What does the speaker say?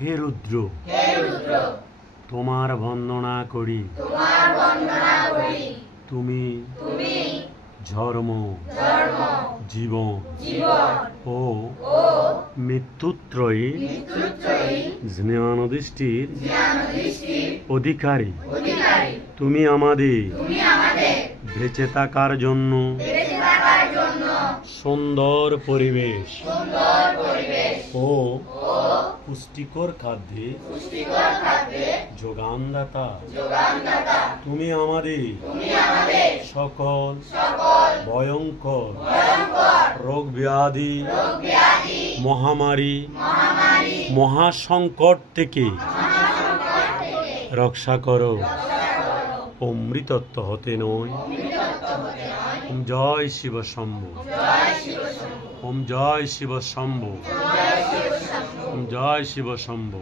হে রুদ্র, তোমার বন্দনা করি। তুমি ধর্ম, জীবন ও মৃত্যুত্রয়ী জ্ঞানদৃষ্টির অধিকারী। তুমি আমাদের বেঁচে থাকার জন্য সুন্দর পরিবেশ ও পুষ্টিকর খাদ্যে যোগানদাতা। তুমি আমাদের সকল ভয়ঙ্কর রোগ ব্যাধি, মহামারী, মহাসংকট থেকে রক্ষা করো। অমৃতত্ব হতে নয়। ওম জয় শিব শম্ভু। ওম জয় শিব শম্ভু। ওম জয় শিব শম্ভু।